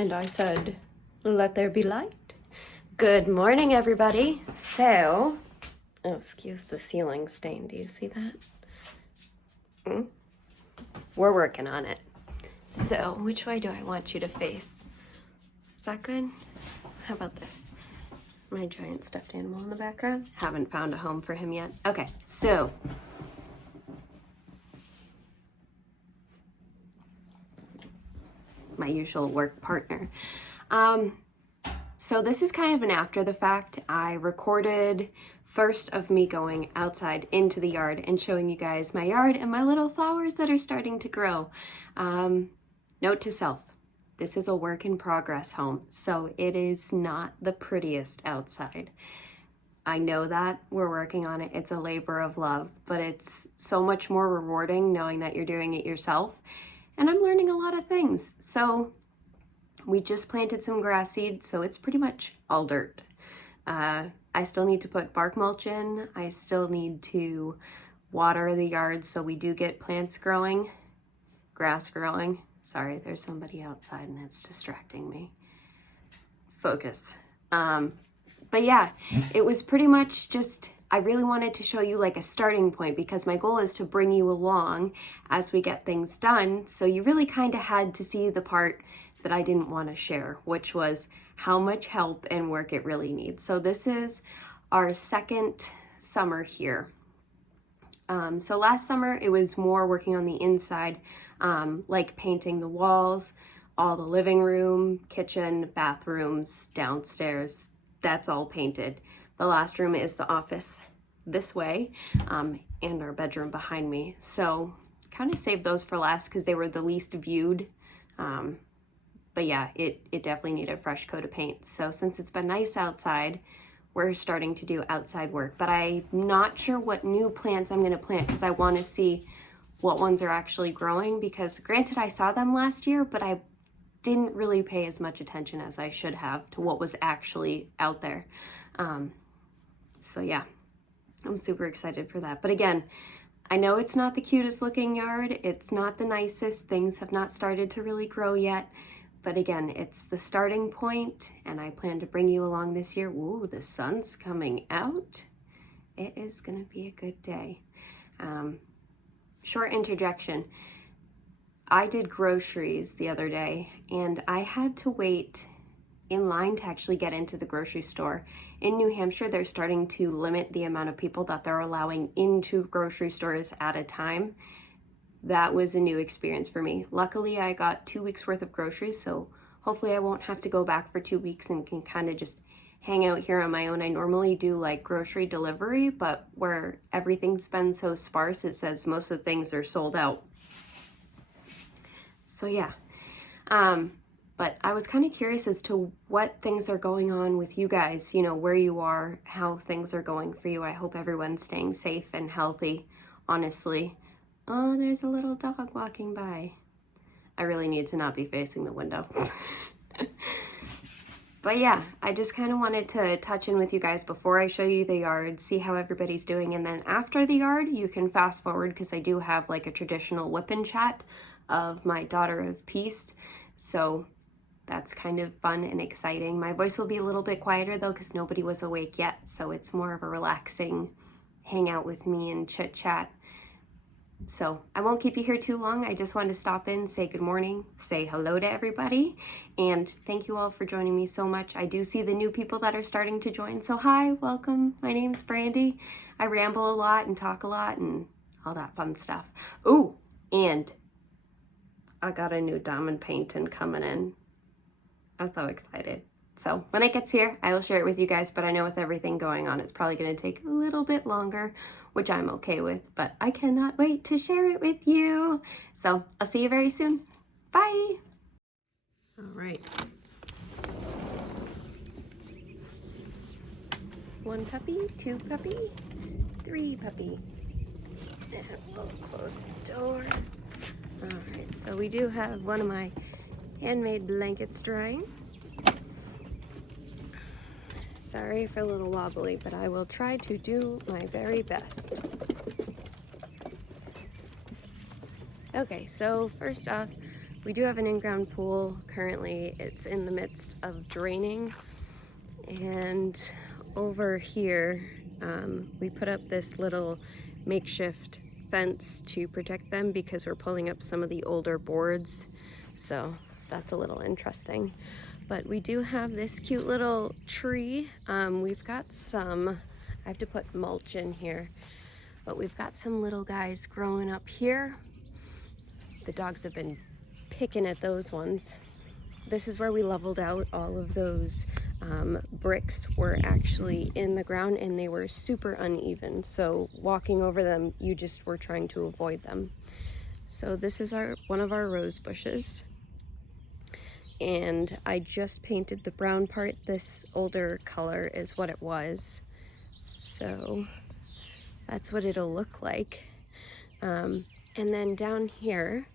And I said, let there be light. Good morning, everybody. So, oh, excuse the ceiling stain. Do you see that? We're working on it. So, which way do I want you to face? Is that good? How about this? My giant stuffed animal in the background. Haven't found a home for him yet. Okay, so my usual work partner. So this is kind of an after the fact. I recorded first of me going outside into the yard and showing you guys my yard and my little flowers that are starting to grow. Note to self, this is a work in progress home, so it is not the prettiest outside. I know that we're working on it. It's a labor of love, but it's so much more rewarding knowing that you're doing it yourself. And I'm learning a lot of things. So we just planted some grass seed, so it's pretty much all dirt. I still need to put bark mulch in. I still need to water the yard so we do get plants growing, grass growing. Sorry, there's somebody outside and it's distracting me. Focus. But yeah, it was pretty much just, I really wanted to show you like a starting point because my goal is to bring you along as we get things done. So you really kind of had to see the part that I didn't want to share, which was how much help and work it really needs. So this is our second summer here. So last summer it was more working on the inside, like painting the walls, all the living room, kitchen, bathrooms, downstairs, that's all painted. The last room is the office this way, and our bedroom behind me. So kind of saved those for last because they were the least viewed. But yeah, it definitely needed a fresh coat of paint. So since it's been nice outside, we're starting to do outside work. But I'm not sure what new plants I'm gonna plant because I wanna see what ones are actually growing because granted I saw them last year, but I didn't really pay as much attention as I should have to what was actually out there. So yeah, I'm super excited for that. But again, I know it's not the cutest looking yard. It's not the nicest. Things have not started to really grow yet. But again, it's the starting point and I plan to bring you along this year. Ooh, the sun's coming out. It is gonna be a good day. Short interjection. I did groceries the other day and I had to wait in line to actually get into the grocery store. In New Hampshire, they're starting to limit the amount of people that they're allowing into grocery stores at a time. That was a new experience for me. Luckily, I got 2 weeks worth of groceries, so hopefully I won't have to go back for 2 weeks and can kind of just hang out here on my own. I normally do like grocery delivery, but where everything's been so sparse, it says most of the things are sold out. So yeah, but I was kind of curious as to what things are going on with you guys, you know, where you are, how things are going for you. I hope everyone's staying safe and healthy, honestly. Oh, there's a little dog walking by. I really need to not be facing the window. But yeah, I just kind of wanted to touch in with you guys before I show you the yard, see how everybody's doing. And then after the yard, you can fast forward because I do have like a traditional WIP and chat of my daughter of peace. So that's kind of fun and exciting. My voice will be a little bit quieter though because nobody was awake yet. So it's more of a relaxing hangout with me and chit chat. So I won't keep you here too long. I just wanted to stop in, say good morning, say hello to everybody, and thank you all for joining me so much. I do see the new people that are starting to join. So hi, welcome. My name's Brandy. I ramble a lot and talk a lot and all that fun stuff. Ooh, and I got a new diamond painting coming in. I'm so excited. So when it gets here, I will share it with you guys, but I know with everything going on, it's probably gonna take a little bit longer, which I'm okay with, but I cannot wait to share it with you. So I'll see you very soon. Bye. All right. 1 puppy, 2 puppy, 3 puppy. And we'll close the door. All right, so we do have one of my handmade blankets drying. Sorry for a little wobbly, but I will try to do my very best. Okay, so first off, We do have an in-ground pool. Currently it's in the midst of draining, and over here we put up this little makeshift fence to protect them because we're pulling up some of the older boards, so that's a little interesting. But we do have this cute little tree. We've got some, I have to put mulch in here, but we've got some little guys growing up here. The dogs have been picking at those ones. This is where we leveled out. All of those bricks were actually in the ground and they were super uneven, so walking over them you just were trying to avoid them. So this is one of our rose bushes, and I just painted the brown part. This older color is what it was, so that's what it'll look like. And then down here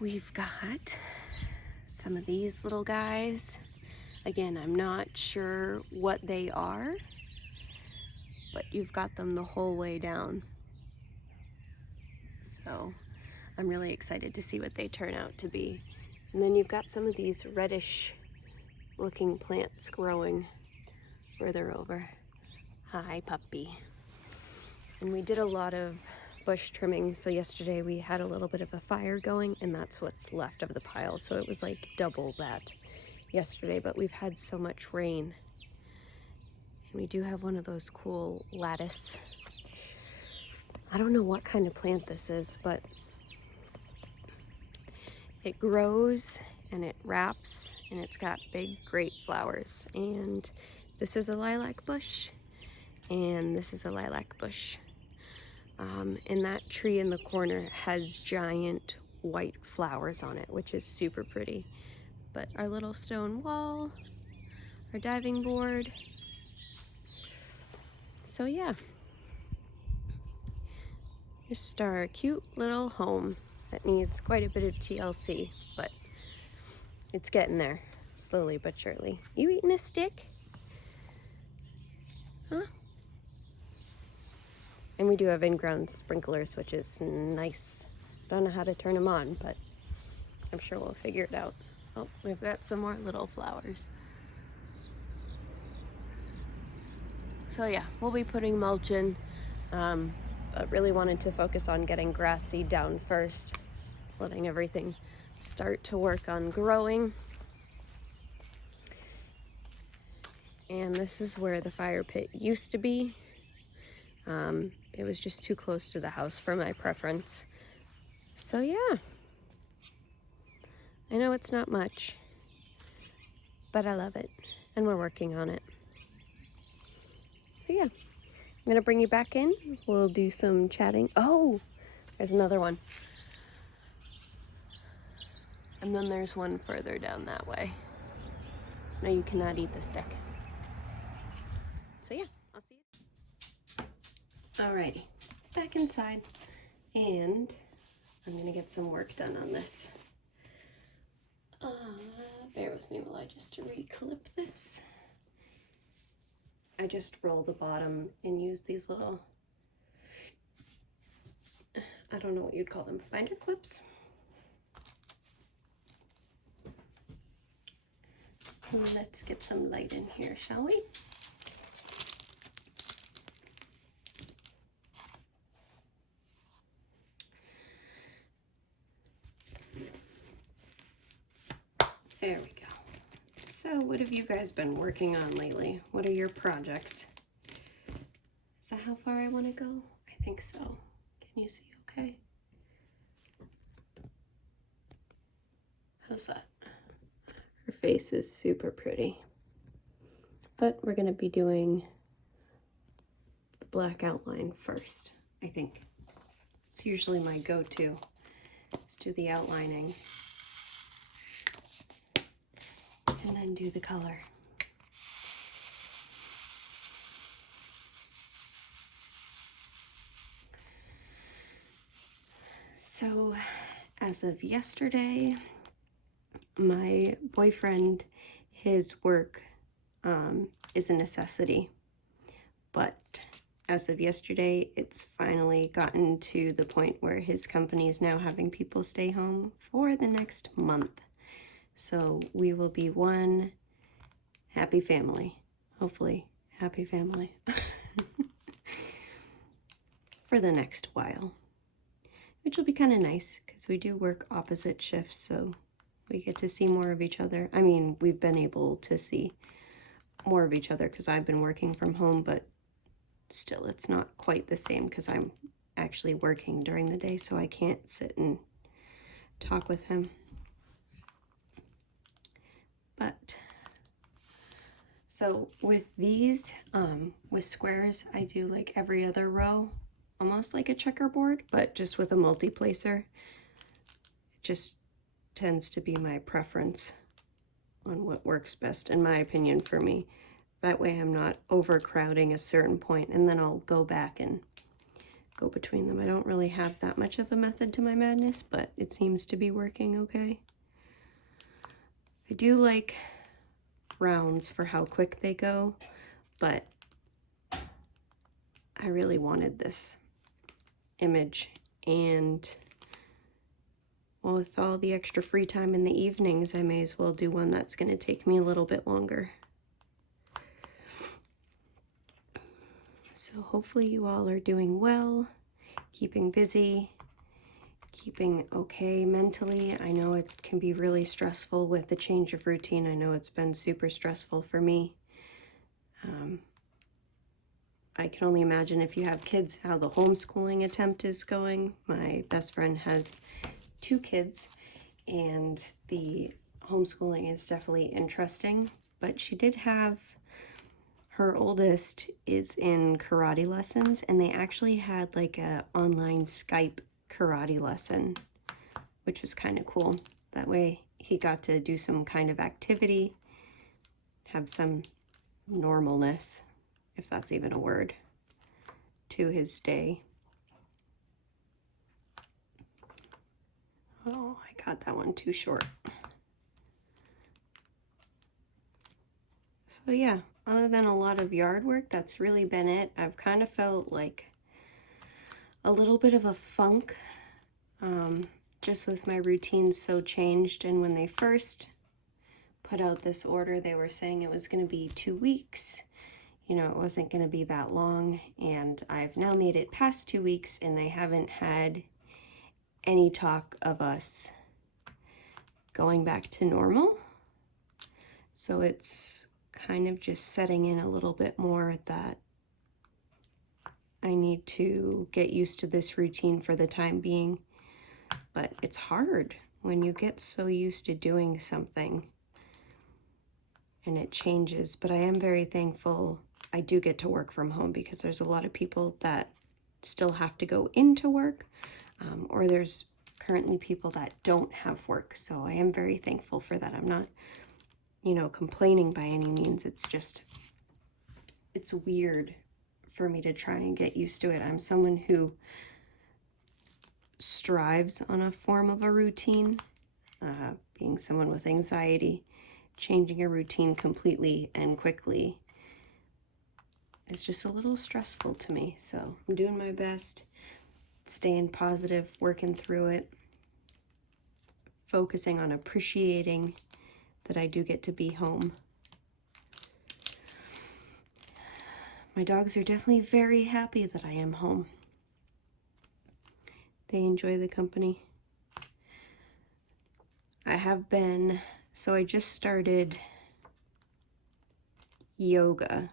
we've got some of these little guys. Again, I'm not sure what they are, but you've got them the whole way down. So I'm really excited to see what they turn out to be. And then you've got some of these reddish looking plants growing further over. Hi, puppy. And we did a lot of bush trimming. So yesterday we had a little bit of a fire going, and that's what's left of the pile. So it was like double that yesterday, but we've had so much rain. And we do have one of those cool lattice. I don't know what kind of plant this is, but it grows and it wraps and it's got big, great flowers. And this is a lilac bush, and this is a lilac bush. And that tree in the corner has giant white flowers on it, which is super pretty. But our little stone wall, our diving board. So yeah, just our cute little home that needs quite a bit of TLC, but it's getting there, slowly but surely. You eating a stick? Huh? And we do have in-ground sprinklers, which is nice. Don't know how to turn them on, but I'm sure we'll figure it out. Oh, we've got some more little flowers. So yeah, we'll be putting mulch in, but really wanted to focus on getting grass seed down first, letting everything start to work on growing. And this is where the fire pit used to be. It was just too close to the house for my preference. So yeah, I know it's not much, but I love it, and we're working on it. So yeah, I'm gonna bring you back in. We'll do some chatting. Oh, there's another one. And then there's one further down that way. No, you cannot eat the stick. So yeah, I'll see you. Alrighty, back inside, and I'm gonna get some work done on this. Bear with me while I just reclip this. I just roll the bottom and use these little, I don't know what you'd call them, binder clips. Let's get some light in here, shall we? There we go. So what have you guys been working on lately? What are your projects? Is that how far I want to go? I think so. Can you see okay? How's that? Her face is super pretty. But we're going to be doing the black outline first, I think. It's usually my go-to. Let's do the outlining. And then do the color. So, as of yesterday, my boyfriend, his work is a necessity, but as of yesterday, it's finally gotten to the point where his company is now having people stay home for the next month. So we will be one happy family. Hopefully, happy family. For the next while. Which will be kind of nice because we do work opposite shifts, so we get to see more of each other. I mean, we've been able to see more of each other because I've been working from home, but still it's not quite the same because I'm actually working during the day, so I can't sit and talk with him. But so with these, with squares, I do like every other row, almost like a checkerboard, but just with a multi-placer. It just tends to be my preference on what works best, in my opinion, for me. That way I'm not overcrowding a certain point, and then I'll go back and go between them. I don't really have that much of a method to my madness, but it seems to be working okay. I do like rounds for how quick they go, but I really wanted this image, and well, with all the extra free time in the evenings, I may as well do one that's going to take me a little bit longer. So hopefully you all are doing well, keeping busy, keeping okay mentally. I know it can be really stressful with the change of routine. I know it's been super stressful for me. I can only imagine if you have kids how the homeschooling attempt is going. My best friend has 2 kids, and the homeschooling is definitely interesting, but she did have, her oldest is in karate lessons, and they actually had like a online Skype karate lesson, which was kind of cool. That way he got to do some kind of activity, have some normalness, if that's even a word, to his day. Oh, I got that one too short. So yeah, other than a lot of yard work, that's really been it. I've kind of felt like a little bit of a funk, just with my routine so changed. And when they first put out this order, they were saying it was going to be 2 weeks. You know, it wasn't going to be that long, and I've now made it past 2 weeks, and they haven't had any talk of us going back to normal. So it's kind of just setting in a little bit more that I need to get used to this routine for the time being. But it's hard when you get so used to doing something and it changes. But I am very thankful I do get to work from home, because there's a lot of people that still have to go into work, or there's currently people that don't have work. So I am very thankful for that. I'm not, you know, complaining by any means. It's just, it's weird for me to try and get used to it. I'm someone who strives on a form of a routine, being someone with anxiety. Changing a routine completely and quickly is just a little stressful to me. So I'm doing my best, staying positive, working through it, focusing on appreciating that I do get to be home. My dogs are definitely very happy that I am home. They enjoy the company. I have been, so I just started yoga.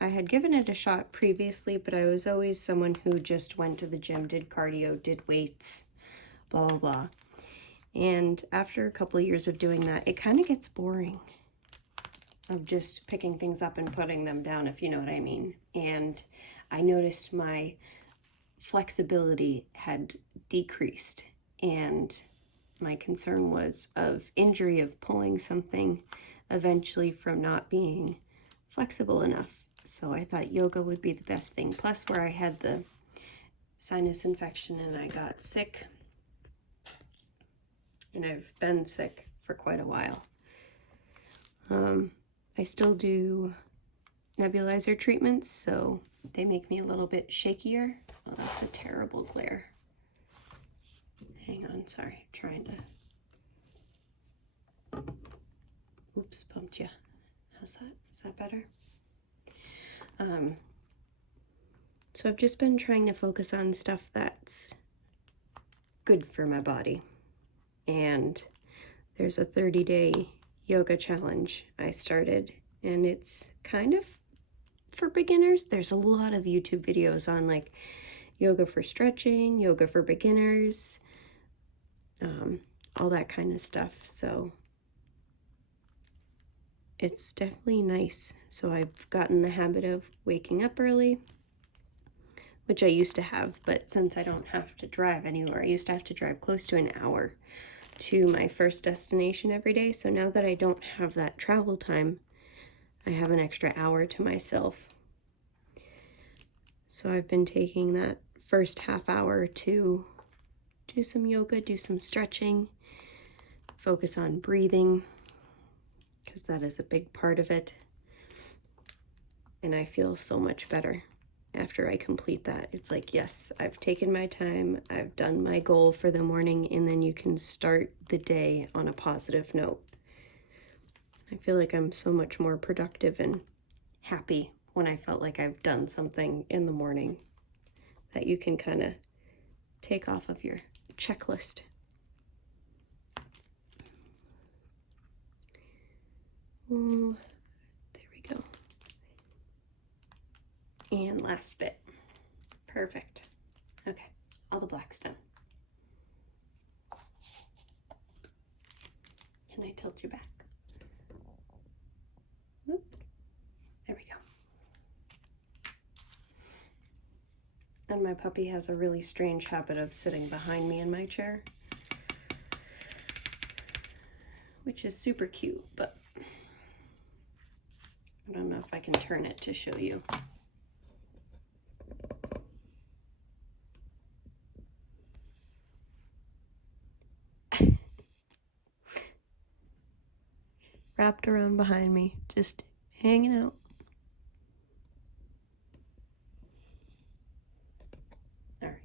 I had given it a shot previously, but I was always someone who just went to the gym, did cardio, did weights, blah, blah, blah. And after a couple of years of doing that, it kind of gets boring of just picking things up and putting them down, if you know what I mean. And I noticed my flexibility had decreased, and my concern was of injury, of pulling something eventually from not being flexible enough. So I thought yoga would be the best thing. Plus, where I had the sinus infection and I got sick, and I've been sick for quite a while. I still do nebulizer treatments, so they make me a little bit shakier. Oh, that's a terrible glare. Hang on, sorry, trying to... Oops, bumped you. How's that? Is that better? So I've just been trying to focus on stuff that's good for my body. And there's a 30-day yoga challenge I started, and it's kind of for beginners. There's a lot of YouTube videos on like yoga for stretching, yoga for beginners, all that kind of stuff. So it's definitely nice. So I've gotten the habit of waking up early, which I used to have, but since I don't have to drive anywhere, I used to have to drive close to an hour to my first destination every day. So now that I don't have that travel time, I have an extra hour to myself. So I've been taking that first half hour to do some yoga, do some stretching, focus on breathing, because that is a big part of it. And I feel so much better after I complete that. It's like, yes, I've taken my time, I've done my goal for the morning, and then you can start the day on a positive note. I feel like I'm so much more productive and happy when I felt like I've done something in the morning that you can kind of take off of your checklist. Ooh, there we go. And last bit. Perfect. Okay, all the black's done. Can I tilt you back? Oop. There we go. And my puppy has a really strange habit of sitting behind me in my chair, which is super cute, but I don't know if I can turn it to show you. Wrapped around behind me, just hanging out. All right,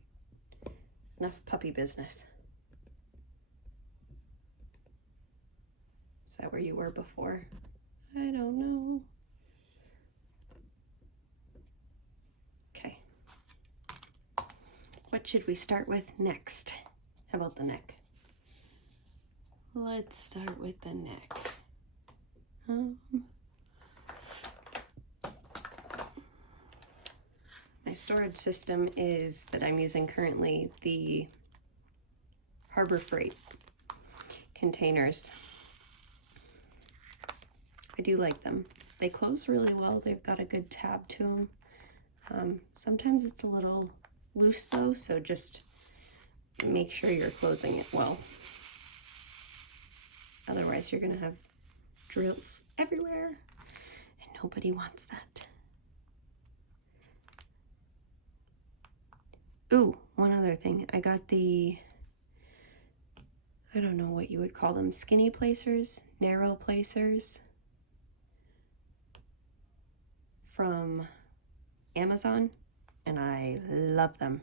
enough puppy business. Is that where you were before? I don't know. Okay. What should we start with next? How about the neck? Let's start with the neck. My storage system is that I'm using currently the Harbor Freight containers. I do like them. They close really well. They've got a good tab to them. Sometimes it's a little loose though, so just make sure you're closing it well. Otherwise you're gonna have drills everywhere, and nobody wants that. Ooh, one other thing. I got the, I don't know what you would call them, skinny placers, narrow placers from Amazon, and I love them.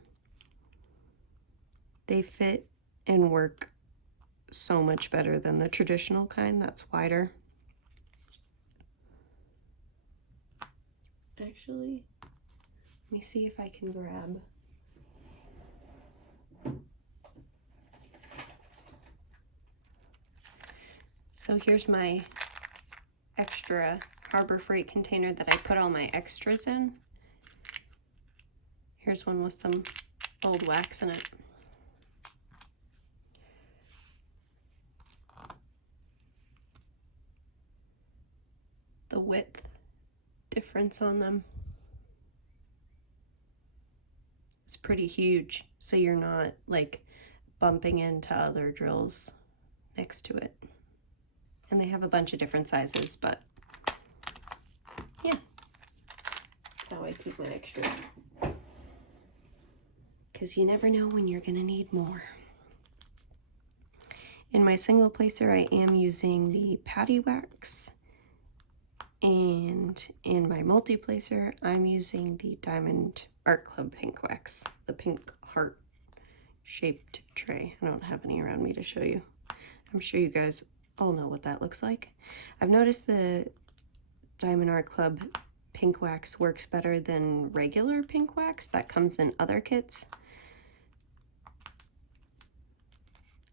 They fit and work so much better than the traditional kind that's wider. Actually, let me see if I can grab. So here's my extra Harbor Freight container that I put all my extras in. Here's one with some old wax in it. The width difference on them is pretty huge, so you're not like bumping into other drills next to it. And they have a bunch of different sizes, but yeah, that's how I keep my extras, because you never know when you're gonna need more. In my single placer, I am using the patty wax And in my multi-placer, I'm using the Diamond Art Club pink wax, the pink heart shaped tray. I don't have any around me to show you. I'm sure you guys all know what that looks like. I've noticed the Diamond Art Club pink wax works better than regular pink wax that comes in other kits.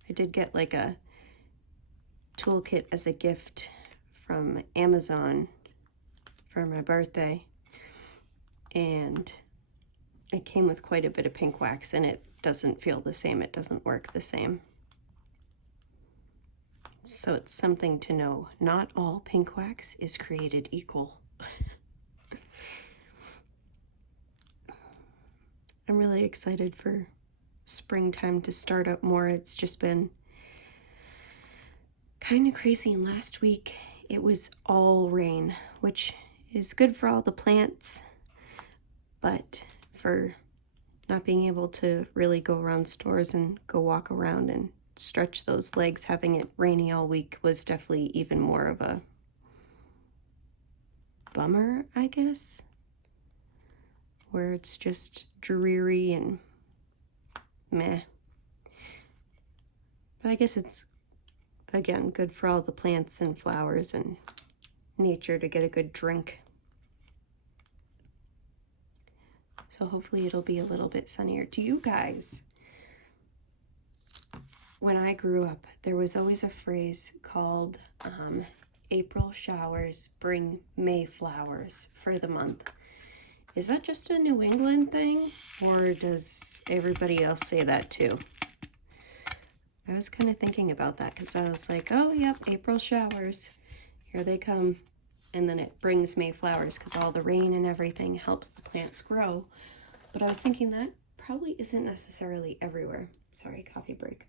I did get like a toolkit as a gift from Amazon for my birthday, and it came with quite a bit of pink wax, and it doesn't feel the same. It doesn't work the same. So it's something to know. Not all pink wax is created equal. I'm really excited for springtime to start up more. It's just been kind of crazy, and last week it was all rain, which is good for all the plants, but for not being able to really go around stores and go walk around and stretch those legs, having it rainy all week was definitely even more of a bummer, I guess, where it's just dreary and meh. But I guess it's, again, good for all the plants and flowers and nature to get a good drink. So hopefully it'll be a little bit sunnier. Do you guys, when I grew up, there was always a phrase called April showers bring May flowers for the month. Is that just a New England thing, or does everybody else say that too? I was kind of thinking about that because I was like, oh, yep, April showers, here they come. And then it brings May flowers because all the rain and everything helps the plants grow. But I was thinking that probably isn't necessarily everywhere. Sorry, coffee break.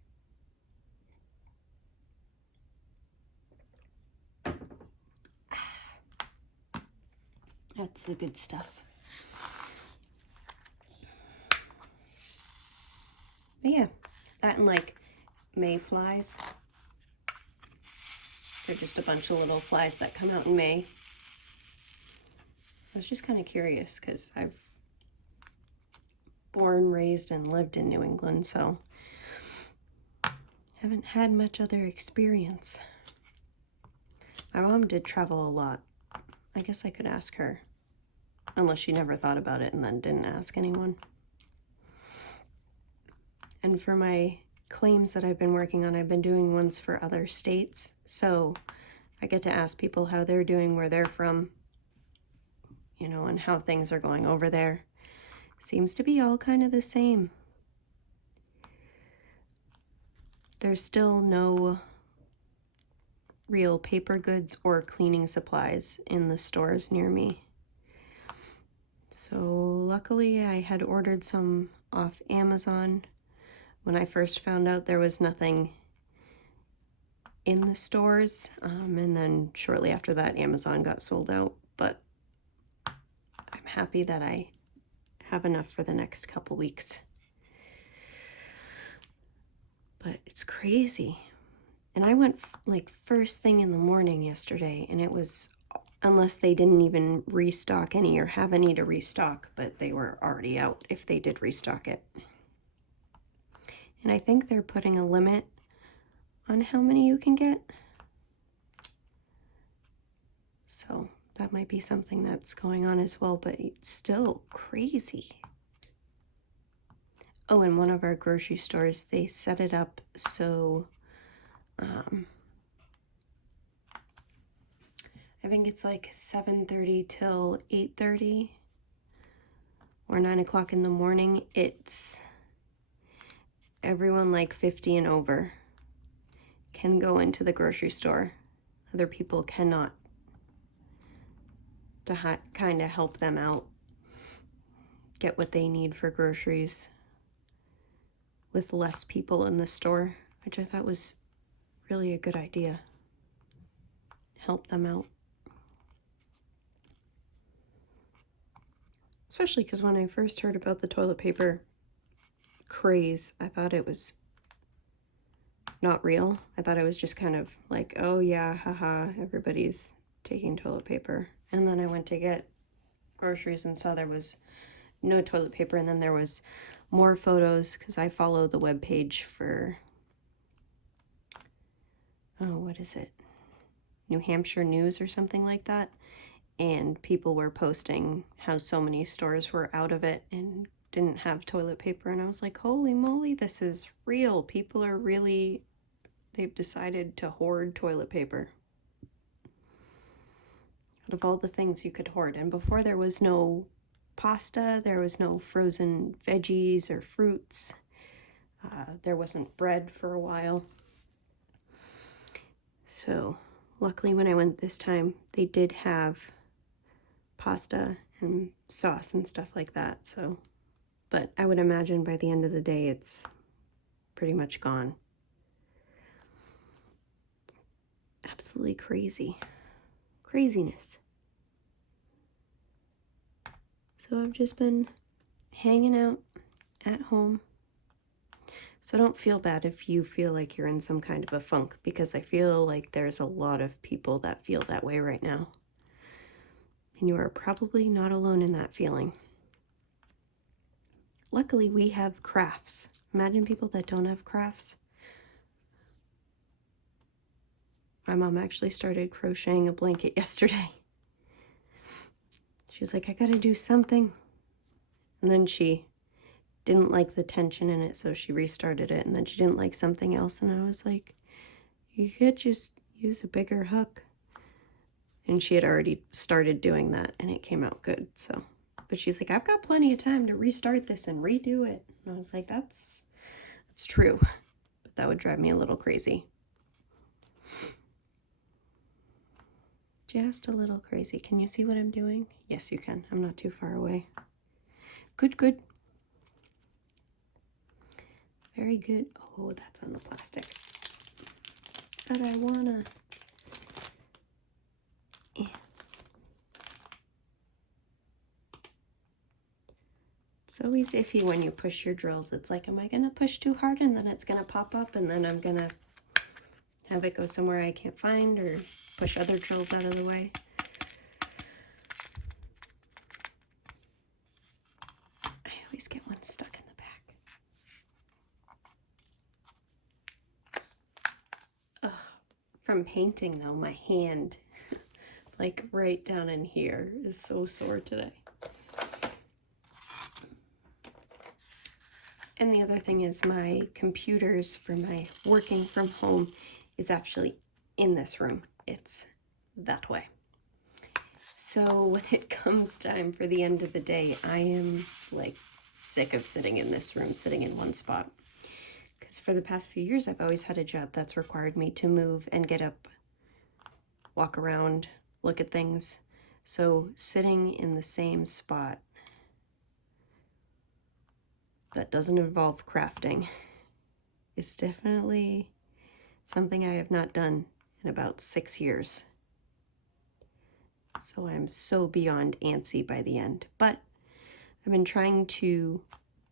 That's the good stuff. But yeah, that and like mayflies. They're just a bunch of little flies that come out in May. I was just kind of curious because I've born, raised, and lived in New England, so haven't had much other experience. My mom did travel a lot. I guess I could ask her, unless she never thought about it and then didn't ask anyone. And for my claims that I've been working on, I've been doing ones for other states, so I get to ask people how they're doing, where they're from, you know, and how things are going over there. Seems to be all kind of the same. There's still no real paper goods or cleaning supplies in the stores near me. So luckily I had ordered some off Amazon. When I first found out there was nothing in the stores, and then shortly after that Amazon got sold out, but I'm happy that I have enough for the next couple weeks. But it's crazy. And I went like first thing in the morning yesterday, and it was, unless they didn't even restock any or have any to restock, but they were already out if they did restock it. And I think they're putting a limit on how many you can get. So that might be something that's going on as well, but it's still crazy. Oh, in one of our grocery stores, they set it up so I think it's like 7:30 till 8:30 or 9 o'clock in the morning. It's everyone like 50 and over can go into the grocery store. Other people cannot, to kind of help them out, get what they need for groceries with less people in the store, which I thought was really a good idea. Help them out. Especially because when I first heard about the toilet paper craze, I thought it was not real. I thought it was just kind of like, oh yeah, haha, everybody's taking toilet paper. And then I went to get groceries and saw there was no toilet paper, and then there was more photos because I follow the web page for, oh, what is it? New Hampshire News or something like that. And people were posting how so many stores were out of it and didn't have toilet paper. And I was like, holy moly, this is real. People are really, they've decided to hoard toilet paper. Out of all the things you could hoard. And before there was no pasta, there was no frozen veggies or fruits. There wasn't bread for a while. So luckily when I went this time, they did have pasta and sauce and stuff like that. So, but I would imagine by the end of the day, it's pretty much gone. It's absolutely crazy. Craziness. So I've just been hanging out at home. So don't feel bad if you feel like you're in some kind of a funk, because I feel like there's a lot of people that feel that way right now. And you are probably not alone in that feeling. Luckily, we have crafts. Imagine people that don't have crafts. My mom actually started crocheting a blanket yesterday. She was like, I gotta do something. And then she didn't like the tension in it, so she restarted it. And then she didn't like something else. And I was like, you could just use a bigger hook. And she had already started doing that, and it came out good, so. But she's like, I've got plenty of time to restart this and redo it. And I was like, that's true. But that would drive me a little crazy. Just a little crazy. Can you see what I'm doing? Yes, you can. I'm not too far away. Good, good. Very good. Oh, that's on the plastic. But I wanna... It's always iffy when you push your drills. It's like, am I going to push too hard and then it's going to pop up and then I'm going to have it go somewhere I can't find, or push other drills out of the way. I always get one stuck in the back. Ugh. From painting though, my hand, like right down in here, is so sore today. And the other thing is my computers for my working from home is actually in this room. It's that way. So when it comes time for the end of the day, I am like sick of sitting in this room, sitting in one spot. Because for the past few years, I've always had a job that's required me to move and get up, walk around, look at things. So sitting in the same spot that doesn't involve crafting is definitely something I have not done in about 6 years. So I'm so beyond antsy by the end. But I've been trying to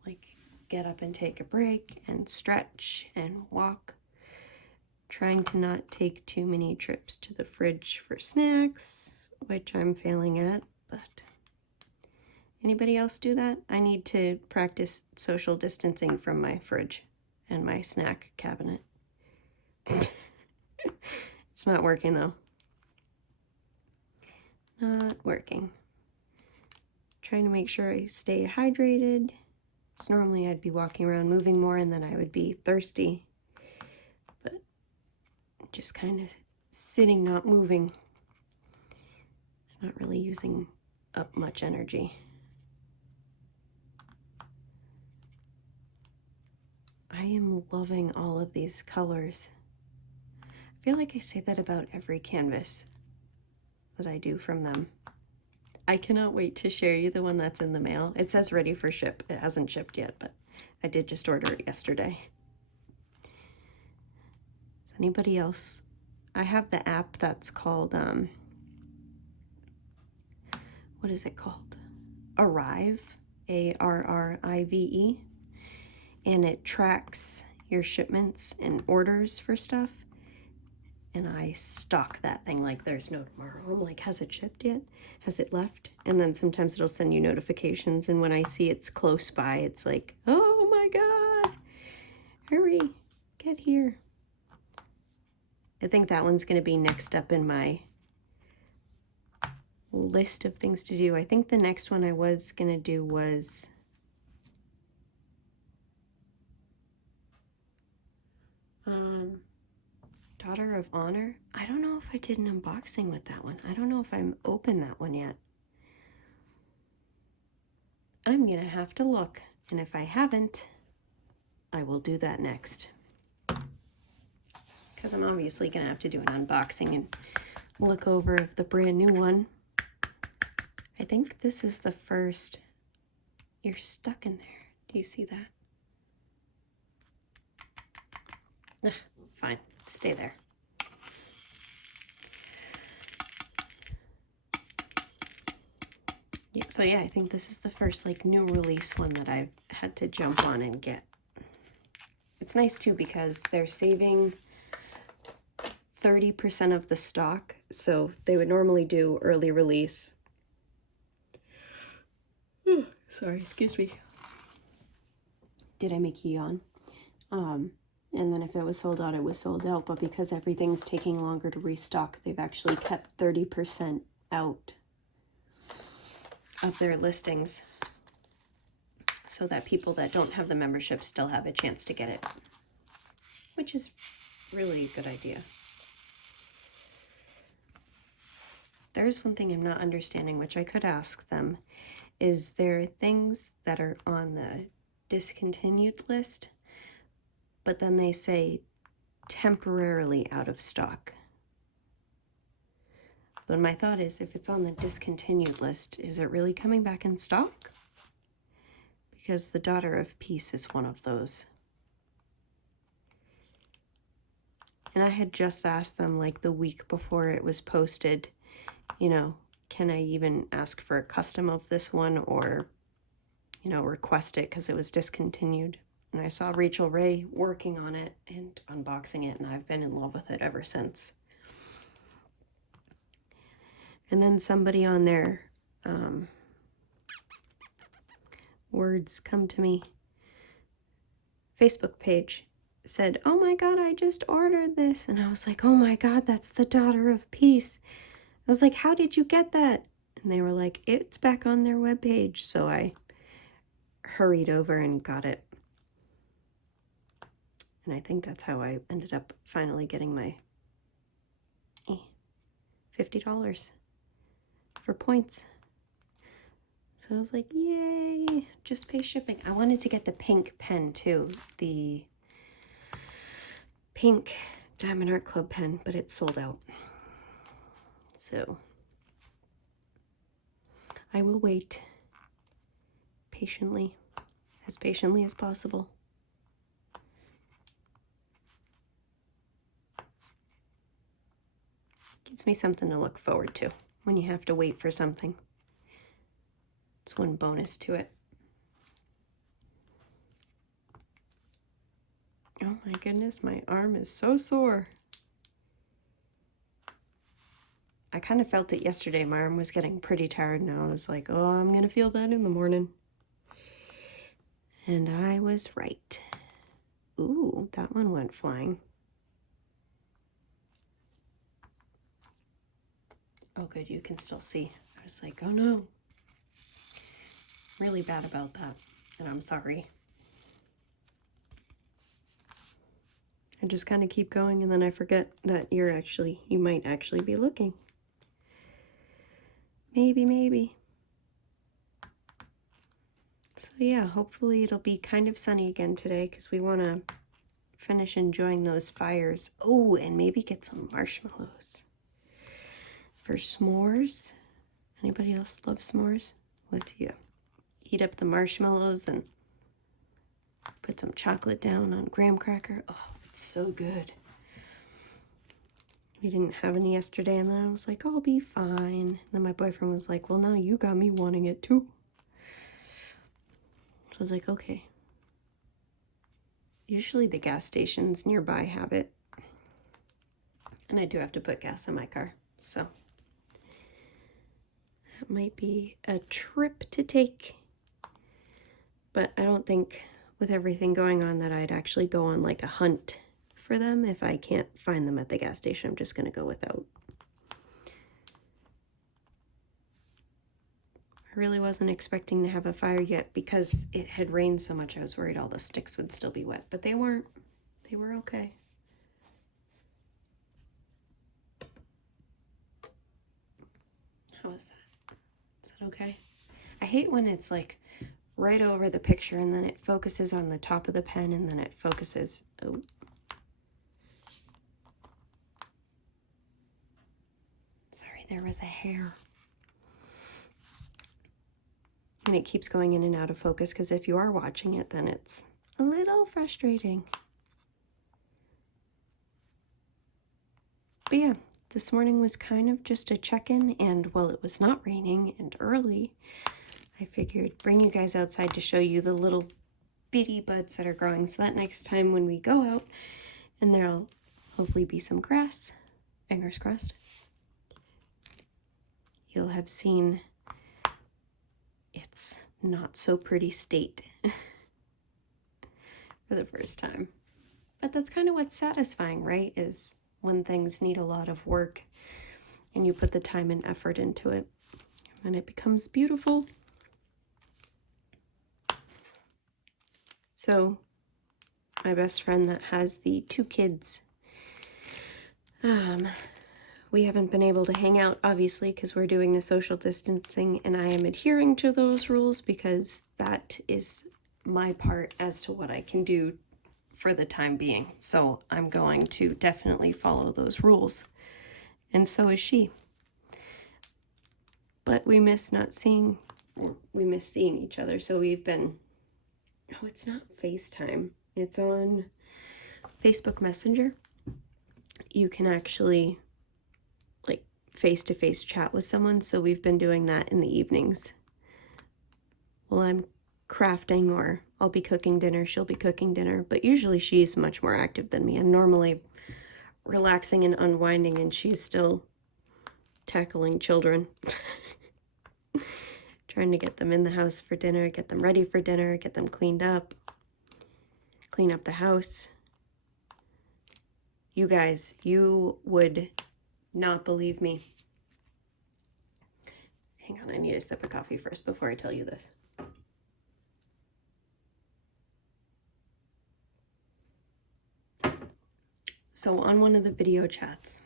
like get up and take a break and stretch and walk. Trying to not take too many trips to the fridge for snacks, which I'm failing at, but anybody else do that? I need to practice social distancing from my fridge and my snack cabinet. It's not working though. Not working. Trying to make sure I stay hydrated. So normally I'd be walking around moving more and then I would be thirsty. But just kind of sitting, not moving. It's not really using up much energy. I am loving all of these colors. I feel like I say that about every canvas that I do from them. I cannot wait to share you the one that's in the mail. It says ready for ship. It hasn't shipped yet, but I did just order it yesterday. Is anybody else? I have the app that's called, what is it called? Arrive, A-R-R-I-V-E. And it tracks your shipments and orders for stuff. and I stalk that thing like there's no tomorrow. I'm like, has it shipped yet? Has it left? And then sometimes it'll send you notifications, and when I see it's close by, it's like, oh my God, hurry, get here. I think that one's going to be next up in my list of things to do. I think the next one I was going to do was Daughter of Honor. I don't know if I did an unboxing with that one. I don't know if I'm open that one yet. I'm gonna have to look, and if I haven't, I will do that next. Because I'm obviously gonna have to do an unboxing and look over the brand new one. I think this is the first. You're stuck in there. Do you see that? Ugh, fine, stay there. Yeah, so yeah, I think this is the first like new release one that I've had to jump on and get. It's nice too because they're saving 30% of the stock. So they would normally do early release. Sorry, excuse me. Did I make you yawn? And then if it was sold out, it was sold out. But because everything's taking longer to restock, they've actually kept 30% out of their listings so that people that don't have the membership still have a chance to get it, which is really a good idea. There's one thing I'm not understanding, which I could ask them. Is there things that are on the discontinued list, but then they say temporarily out of stock? But my thought is, if it's on the discontinued list, is it really coming back in stock? Because the Daughter of Peace is one of those. And I had just asked them like the week before it was posted, you know, can I even ask for a custom of this one or, you know, request it because it was discontinued. And I saw Rachel Ray working on it and unboxing it, and I've been in love with it ever since. And then somebody on their words come to me Facebook page said, oh my God, I just ordered this. And I was like, oh my God, that's the Daughter of Peace. I was like, how did you get that? And they were like, it's back on their webpage. So I hurried over and got it. And I think that's how I ended up finally getting my $50 for points. So I was like, yay, just pay shipping. I wanted to get the pink pen too, the pink Diamond Art Club pen, but it's sold out. So I will wait patiently as possible. Gives me something to look forward to when you have to wait for something. It's one bonus to it. Oh my goodness, my arm is so sore. I kind of felt it yesterday. My arm was getting pretty tired and I was like, oh, I'm gonna feel that in the morning. And I was right. Ooh, that one went flying. Oh good, you can still see. I was like, oh no. Really bad about that, and I'm sorry. I just kind of keep going and then I forget that you might actually be looking. Maybe. So yeah, hopefully it'll be kind of sunny again today because we want to finish enjoying those fires. Oh, and maybe get some marshmallows for s'mores. Anybody else love s'mores? What do you eat up the marshmallows and put some chocolate down on graham cracker? Oh, it's so good. We didn't have any yesterday, and then I was like, I'll be fine. And then my boyfriend was like, well, now you got me wanting it too. So I was like, okay. Usually the gas stations nearby have it. And I do have to put gas in my car, so that might be a trip to take. But I don't think with everything going on that I'd actually go on like a hunt for them. If I can't find them at the gas station, I'm just going to go without. I really wasn't expecting to have a fire yet because it had rained so much. I was worried all the sticks would still be wet, but they weren't. They were okay. How is that? Is that okay? I hate when it's like right over the picture and then it focuses on the top of the pen and then it focuses, oh. Sorry, there was a hair. And it keeps going in and out of focus because if you are watching it, then it's a little frustrating. But yeah, this morning was kind of just a check-in, and while it was not raining and early, I figured bring you guys outside to show you the little bitty buds that are growing so that next time when we go out, and there'll hopefully be some grass, fingers crossed, you'll have seen its not so pretty state for the first time. But that's kind of what's satisfying, right? Is when things need a lot of work and you put the time and effort into it and it becomes beautiful. So my best friend that has the 2 kids, we haven't been able to hang out, obviously, because we're doing the social distancing, and I am adhering to those rules because that is my part as to what I can do for the time being. So I'm going to definitely follow those rules. And so is she. But we miss seeing each other. So we've been, oh, it's not FaceTime. It's on Facebook Messenger. You can actually like face-to-face chat with someone. So we've been doing that in the evenings. Well, I'm crafting, or I'll be cooking dinner, she'll be cooking dinner, but usually she's much more active than me. I'm normally relaxing and unwinding and she's still tackling children. Trying to get them in the house for dinner, get them ready for dinner, get them cleaned up, clean up the house. You guys, you would not believe me. Hang on, I need a sip of coffee first before I tell you this. So on one of the video chats,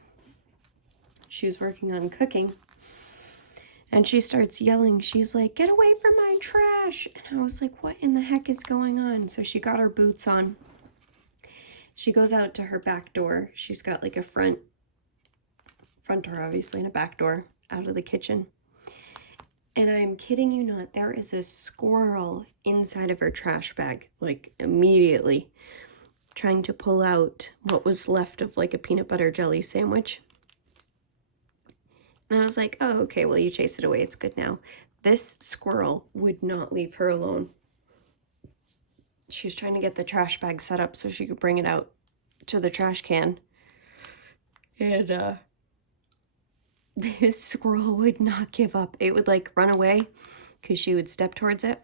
she was working on cooking and she starts yelling. She's like, "Get away from my trash." And I was like, what in the heck is going on? So she got her boots on. She goes out to her back door. She's got like a front door, obviously, and a back door out of the kitchen. And I'm kidding you not, there is a squirrel inside of her trash bag, like immediately, trying to pull out what was left of like a peanut butter jelly sandwich. And I was like, oh, okay, well, you chased it away. It's good now. This squirrel would not leave her alone. She was trying to get the trash bag set up so she could bring it out to the trash can. And this squirrel would not give up. It would like run away because she would step towards it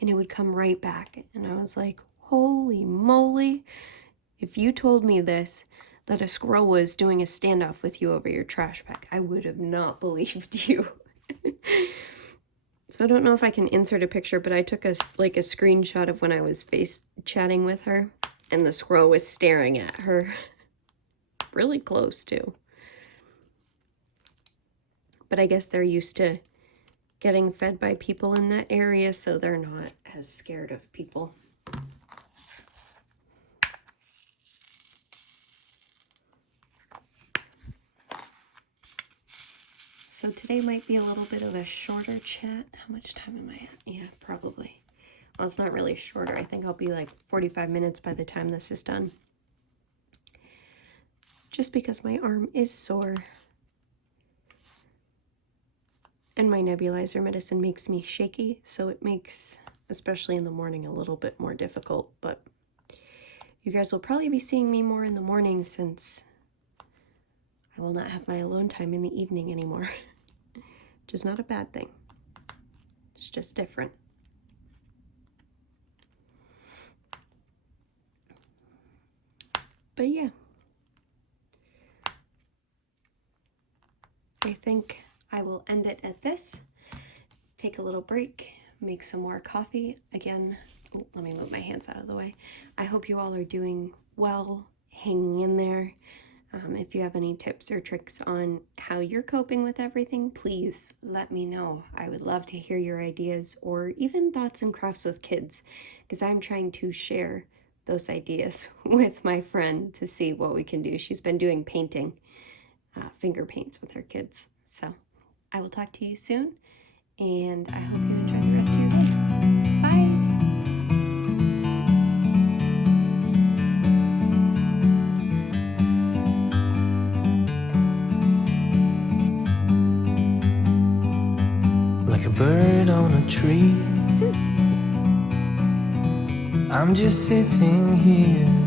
and it would come right back. And I was like, holy moly. If you told me this, that a squirrel was doing a standoff with you over your trash bag, I would have not believed you. So I don't know if I can insert a picture, but I took a screenshot of when I was face chatting with her and the squirrel was staring at her. Really close too. But I guess they're used to getting fed by people in that area, so they're not as scared of people. So today might be a little bit of a shorter chat. How much time am I at? Yeah, probably. Well, it's not really shorter. I think I'll be like 45 minutes by the time this is done. Just because my arm is sore. And my nebulizer medicine makes me shaky, so it makes, especially in the morning, a little bit more difficult. But you guys will probably be seeing me more in the morning since I will not have my alone time in the evening anymore, which is not a bad thing. It's just different. But yeah, I think I will end it at this. Take a little break, make some more coffee. Again, oh, let me move my hands out of the way. I hope you all are doing well, hanging in there. If you have any tips or tricks on how you're coping with everything, please let me know. I would love to hear your ideas or even thoughts and crafts with kids, because I'm trying to share those ideas with my friend to see what we can do. She's been doing painting, finger paints with her kids. So I will talk to you soon, and I hope you enjoy the rest of your day. Bye! Like a bird on a tree, I'm just sitting here